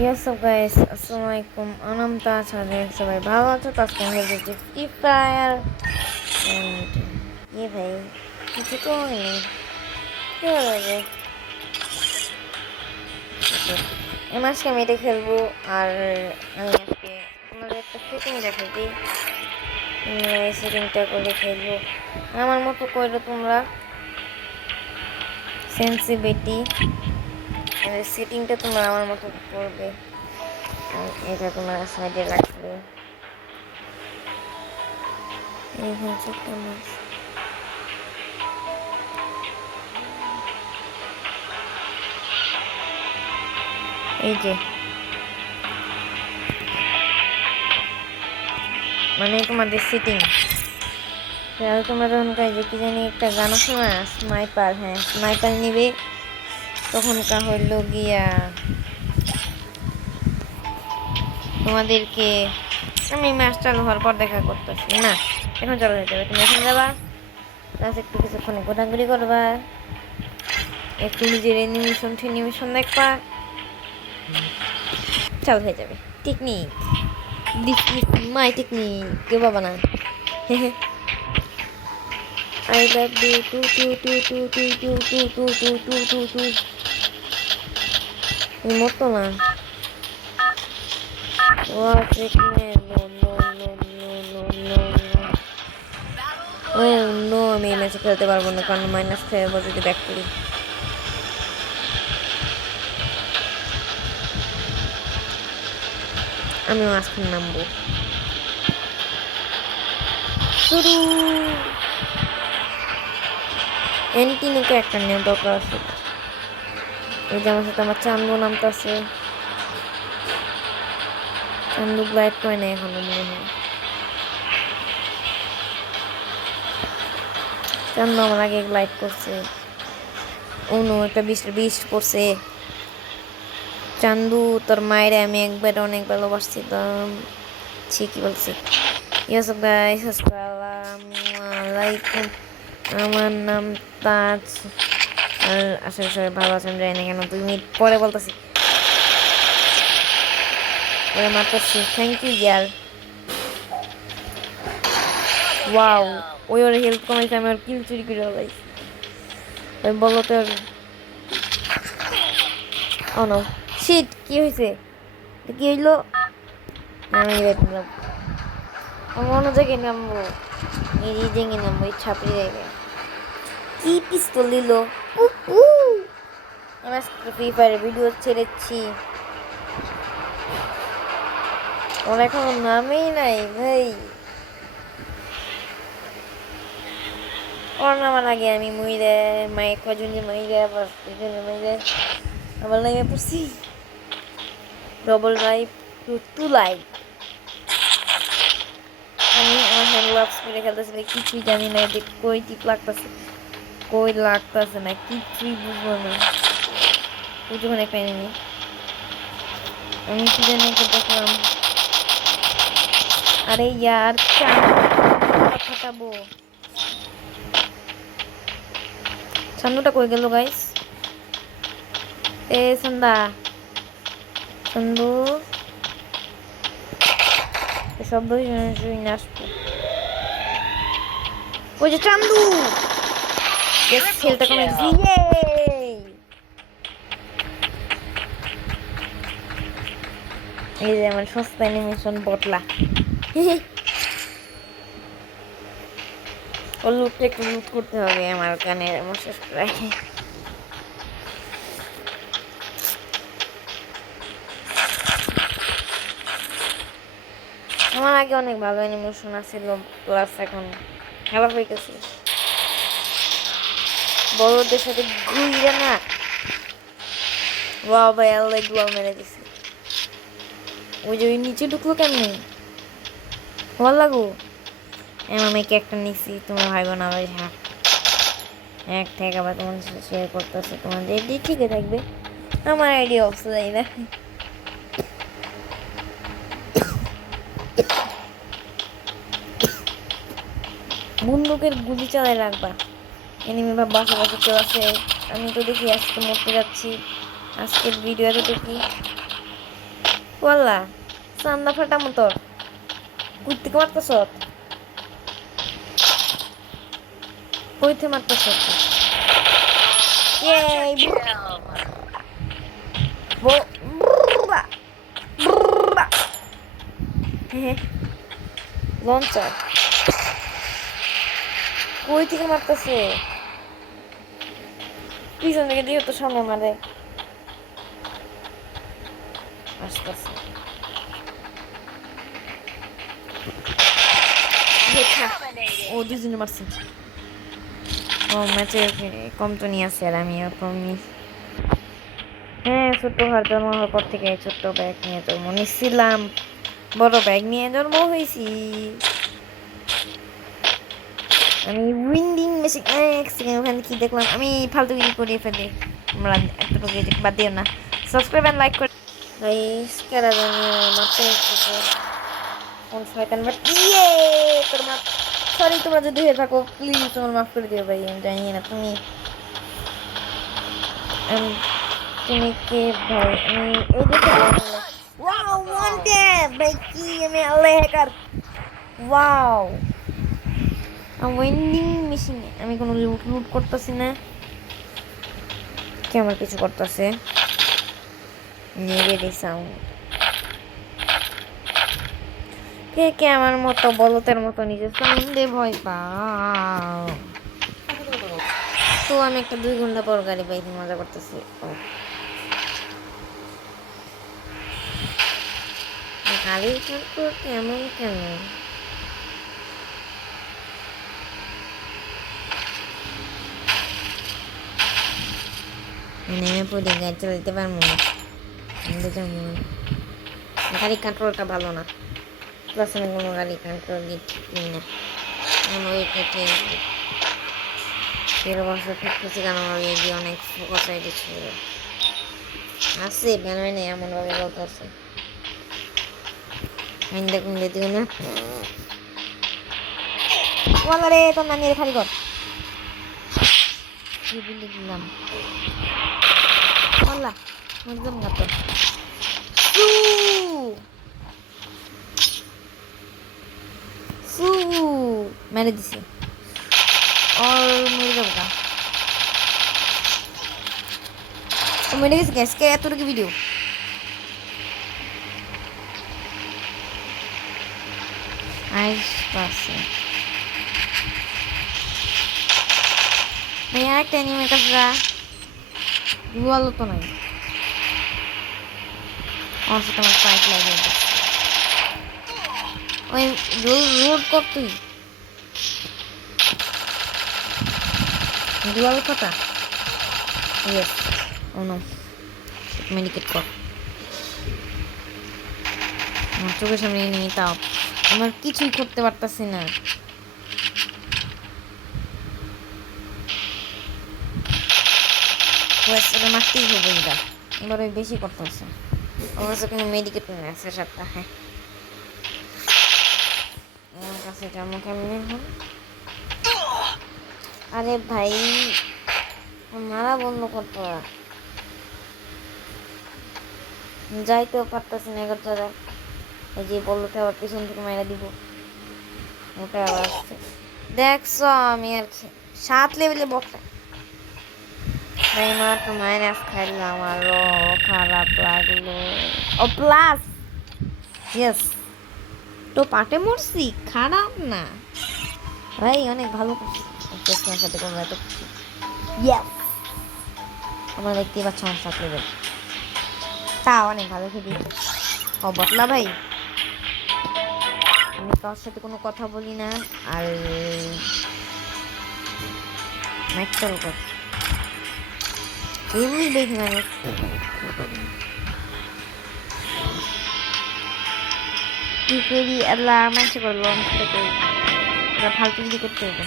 Yes, so guys, Assalamualaikum. I'm Tasha. সবাই ভালো আছো? আজকে আমি খেলতেছি ফ্রি ফায়ার এন্ড ভাই কিছু তো হয়নি। কি হবে? আজকে আমি এটা খেলবো আর আমি আজকে তোমাদের একটা সেটিং দেখাই দিই। এই সেটিংটা করে খেলবো আমার মতো করে তোমরা সেন্সিটিভিটি সেটিংটা তোমরা আমার মতো করবে। এটা তোমরা সাইডে রাখবে। এই হচ্ছে একটা মাছ। এই যে মানে তোমাদের সেটিং তোমরা যখন যে কি জানি একটা গান আছে না স্নাইপার, হ্যাঁ স্নাইপার নিবে তখনকার হইল গিয়া তোমাদেরকে আমি ম্যাচ চালু হওয়ার পর দেখা করতেছি না, এখন চালু হয়ে যাবে। তুমি এখন যাবা একটু কিছুক্ষণে ঘোরাঘুরি করবা, একটু নিজের অ্যানিমেশন দেখবা, চালু হয়ে যাবে। Technique, this is my technique, কেউ পাবা না। I love you মতো না আমি এই ম্যাচে খেলতে পারবো না কারণ মাইনাস খেলবো যদি ব্যাক করি। আমি মাঝখানে নামবো। শুরু এন্টিনিকে একটা নিয়ে দরকার আছে। এই যে আমার সাথে আমার চান্দু নামতেছে, চান্দু গ্লাইড করে না এখনো মনে হয়। চান্দু আমার আগে গ্লাইড করছে। অনু একটা 20 পড়ছে। চান্দু তোর মায়ের আমি একবার অনেক ভালোবাসছিলাম। কি বলছি? ইয়েস গাইস, আসসালামু আলাইকুম। আমার নাম তাজ। আর আসলে সবাই ভালো আছেন, জানি না কেন 2 মিনিট পরে বলতেছি পরে মারতেছি। থ্যাংক ইউ ইয়ার। ওয়াও, ওই ওর হেল্প কমাইছে, আমি ওর কিল চুরি করে লাইছি। ওই বলো তো ও নো শিট, কি হয়েছে? কি হইলো? আমি নিলাম, আমি অন্য জায়গায় নামবো, এই জায়গায় নামবো, এই ছাপড়ি জায়গায়। কি পিস্তল দিল! আমি আজকে ফ্রি ফায়ার ভিডিও ছেড়েছি, ওর এখনো নামেই নাই ভাই। ওর নামার আগে আমি মইরে মায়ের কজনে মাইরে আবার দুজনে মাইরে আবার নামে পড়ছি। Double life to life. আমি আমার হ্যান্ড গ্লাভস পরে খেলতেছি, কিছুই জানি না যে কই টিপ লাগতেছে কই লাগতেছে না, কিছুই বুঝবো না। যখন একটা এনিমি আমি কি জানি একটা দেখলাম। আরে ইয়ার ফাটাবো। চান্দুটা কই গেল গাইস? এ সন্দা, চান্দু শব্দ শুনে আসবো। ওই যে চান্দু, খেলটা কমে গেছে। এই যে আমার সস্তা অ্যানিমেশন বটলা। ও লুটটা একটু লুট করতে হবে, আমার গানের আমার শেষ প্রায়। আমার আগে অনেক ভালো অ্যানিমেশন আছিল, প্লাস এখন খারাপ হয়ে গেছে। বড়দের সাথে ঘুরে না। ওয়াও ভাই, আল্লাহ দুয়া মেরে দিছে। ওই যে ওই নিচে ঢুকলো কেমনি? ভালো লাগো। আমি একটা নিছি, তোমরা ভাইবো না ভাই। হ্যাঁ এক থেকে আবার তোমাদের সাথে শেয়ার করতেছে, তোমাদের আইডি ঠিকই থাকবে, আমার আইডি অবস্থা যাই না। বন্দুকের গুলি চালাই রাখবা, এনিমি ভাব বাসা বাসা কেউ আছে। আমি তো দেখি আজকে মরতে যাচ্ছি। আজকের ভিডিও এতটুকু। ওয়াল্লা চান্দা ফাটা মতো কুইতে মারতেছ কইতে মারতেছ এই লঞ্চার কই থেকে মারতেছে পিছন থেকে দিয়ে তো সামনে মারে আসতেছে ও দুজনে মারছে ও ম্যাচে কম তো নিয়ে আসছে আর আমি কমই হ্যাঁ ছোট্ট ঘর জন্ম হওয়ার পর থেকে ছোট্ট ব্যাগ নিয়ে জন্ম নিচ্ছিলাম বড় ব্যাগ নিয়ে জন্ম হয়েছি আমি উইন্ডিং মেশিন এক সেকেন্ড ওখানে কি দেখলাম আমি ফালতু কিছু করিয়ে ফেলি আমরা এতটুকু বাদ দিও না সাবস্ক্রাইব এন্ড লাইক করে গাইস কেরা জানি মারতে কোন শয়তান বাট ইয়ে তোর মা সরি তোমরা যদি হয়ে থাকো প্লিজ তোমার মাফ করে দিও ভাই আমি জানি না তুমি তুমি কে ভাই আমি এই দেখো ওয়াও ওয়ান ট্যাপ ভাই কি আমি আল্লাহ হ্যাকার ওয়াও ওয়েন্ডিং মেশিনে আমি কোনো লুট করতেছি না কে আমার কিছু করতেছে নেগেটিভ সাউন্ড কে কে আমার মতো বলতের মতো নিজের সাউন্ডে ভয় পাও তো আমি একটা 2 ঘন্টা পর গাড়ি পাইছি মজা করতেছি গাড়ি কেমন কেন নেমে পড়ে গাড়ি চালাতে পারবো না গাড়ি কন্ট্রোলটা ভালো না প্লাস আমি কোনো গাড়ি কন্ট্রোল নিই না ওইটাকে 13 বছর থাকতেছি কারণ আমার এই দিয়ে অনেক ফোকাস আইডি ছিল আছে বেরোয় নেই এমনভাবে বলতেছে আমি দেখুন দিতে না বল রে তোর নানি খালি কর কি বলে দিলাম বললা একদম না তো মেরে দিছি और मेरे को बता तो मैंने कैसे क्या तो की वीडियो आइस पास मैं यार टेनी में कर रहा दुआलो तो नहीं और से तुम्हारे फाइट लगेगा ओए रोड कब तू dual kota yes oh no medikit kok আমার চোখের সামনে নিয়ে তাও আমার কিছুই করতে পারতাছি না ওয়েস্টারে মারতেই হবে এটা এবার ওই বেশি করতেছে অবশ্য কোনো মেডিকেট নিয়ে আছে সাতটা হ্যাঁ আমার কাছে জামা কেমনি হল আরে ভাই মারা বন্ধ করতে যাইতেও পারতেছি না এগারোটা এই যে বলতে আবার পিছন থেকে মেরে দিব ওটা আবার আসছে দেখছো আমি আর 7 লেভেলে বক্স ভাই মা তো মাইনাস খাইলাম আরো খারাপ লাগলো ও প্লাস ইয়েস তো পাটে মরছি খারাপ না ভাই অনেক ভালো করছি চেষ্টার সাথে করবো এত ইয়েস আমরা দেখতেই পাচ্ছি আমার 7 লেভেল তা অনেক ভালো খেলি ও বটলা ভাই আমি তোর সাথে কোনো কথা বলি না আর ম্যাকটাল কর এমনি দেখি মানুষ কি করি আল্লাহ মানুষ করলো ফালতু যদি করতে হবে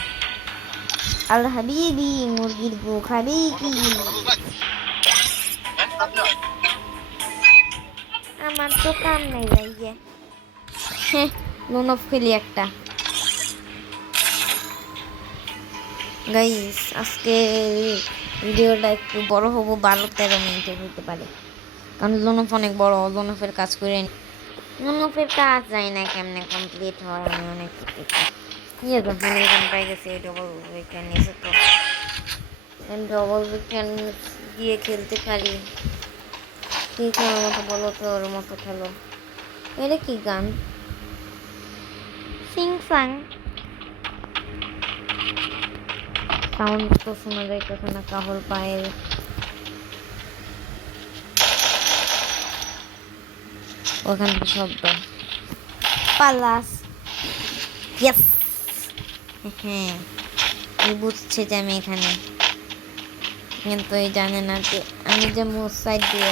আল্লাহ হাবিবি মুরগির গো খাবি কি আমার তো কাম নাই যাই গে হ্যাঁ লোন অফ খেলি একটা গাইস আজকে ভিডিওটা একটু বড় হবো 12-13 মিনিটের হতে পারে কারণ লোনফ অনেক বড়, লোনফের কাজ করে লোনফের কাজ যায় না কেমনে কমপ্লিট হয়, আমি অনেক ইয়ে যখন এখানে পাই গেছি ডবল উইকেন্ড এসে তো ডবল উইকেন্ড দিয়ে খেলতে পারি। কি খেলার মতো বলো তো, ওর মতো খেলো। এটা কি গান? সিং সাং সাউন্ড তো শোনা যাইতেছে না, কাহল পায়েল। ওখান থেকে শব্দ পালাস। ইয়েস, হ্যাঁ এই বুঝছে যে আমি এখানে, কিন্তু এই জানে না যে আমি যে মোর সাইড দিয়ে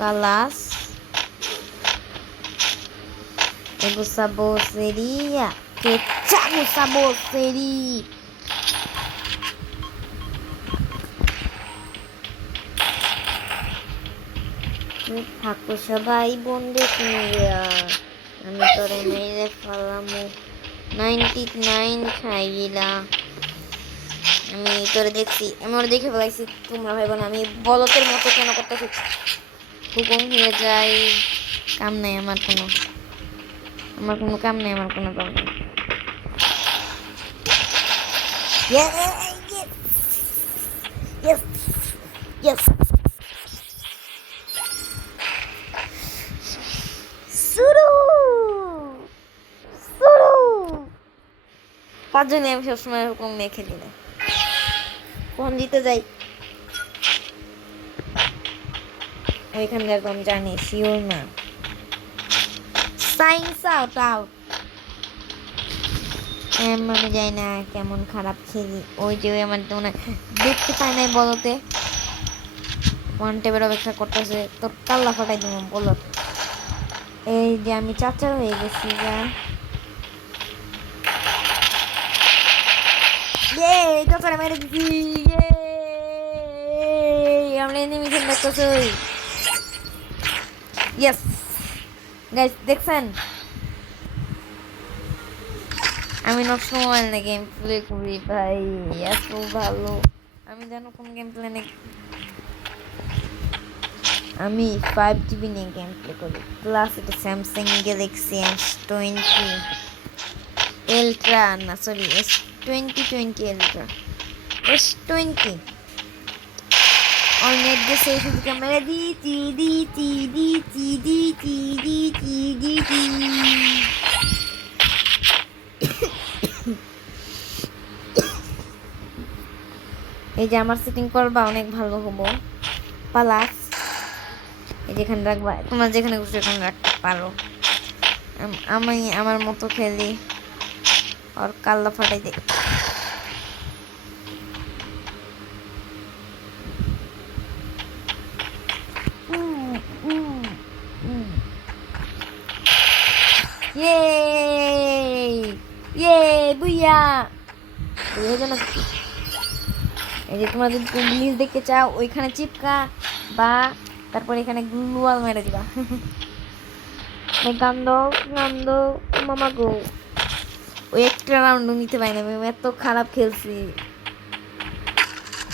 কালাস এগুসাবো সেরিয়া que chamo saboseri. থাকো সবাই বন্ধু, আমি তোরে মেরে ফেলামু 99 খাইলা। আমি তোরে দেখছি, আমি ওরা দেখে ফেলাইছি, তোমরা ভাইব না আমি বলতের মতো কেন করতেছি। হুকুম হয়ে যাই, কাম নাই আমার কোনো, আমার কোনো কাম নেই, আমার কোনো কাম নেই। Yes, yes, yes. Suru, Suru. পাঁচজনে আমি সবসময় এরকম মেখে দিলে কখন দিতে যাই ওইখানকার কম জানি, শিওর না। সাইন্স আউট আউট, আমি যাই না কেমন খারাপ খেলি। ওই যে আমার তো মনে দেখতে পাই নাই বলতে, ওয়ান টেবের অপেক্ষা করতেছে, তোর কাল্লা ফাটাই দিব বলো। এই যে আমি চাচা হয়ে গেছি যা। চাচারে মেরে দিছি, আমরা এনিমি খেল দেখতেছি। ইয়েস গাইস, দেখছেন আমি নষ্ট মোবাইল না গেম প্লে করি ভাই, এত ভালো। আমি জানো কোন গেম প্লে নে, আমি 5GB নিয়ে গেম প্লে করি, প্লাস এটা স্যামসাং গ্যালাক্সি S20 আলট্রা, না সরি S20 আলট্রা, S20 और नेट के सेफ कैमरा दी ती दी ती दी ती दी ती दी ती दी ती। এই যে আমার সেটিং করবা অনেক ভালো হবো, প্লাস এই যেখানে রাখবা, তোমরা যেখানে খুশি সেখানে রাখতে পারো। আমি আমার মতো খেলি আর কাল্লা ফাটাই দিই। বুইয়া বুইয়া জানো, এই যে তোমরা যদি প্লিজ দেখতে চাও ওইখানে চিপকা বা তারপর এখানে গ্লুয়াল মেরে দিবা। গান্দ গান্দ মামা গো, ওই একটা রাউন্ড নিতে পারি না, আমি এত খারাপ খেলছি,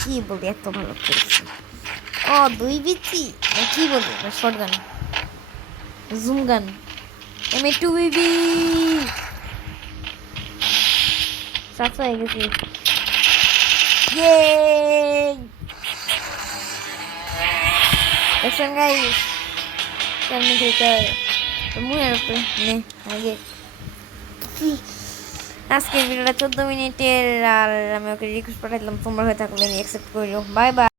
কি বলি এত ভালো খেলছি। ও 2 বিচি কি বলি, শর্ট গান, জুম গান, M2BB সাথে হয়ে গেছি। দেখছেন গাইস কেমনি খেতে মুহের উপরে নে আগে। আজকের ভিডিওটা 14 মিনিটের, আর আমি ওকে রিকোয়েস্ট পাঠাইলাম, তোমরা হয়ে থাকলে অ্যাকসেপ্ট করিও। Bye bye.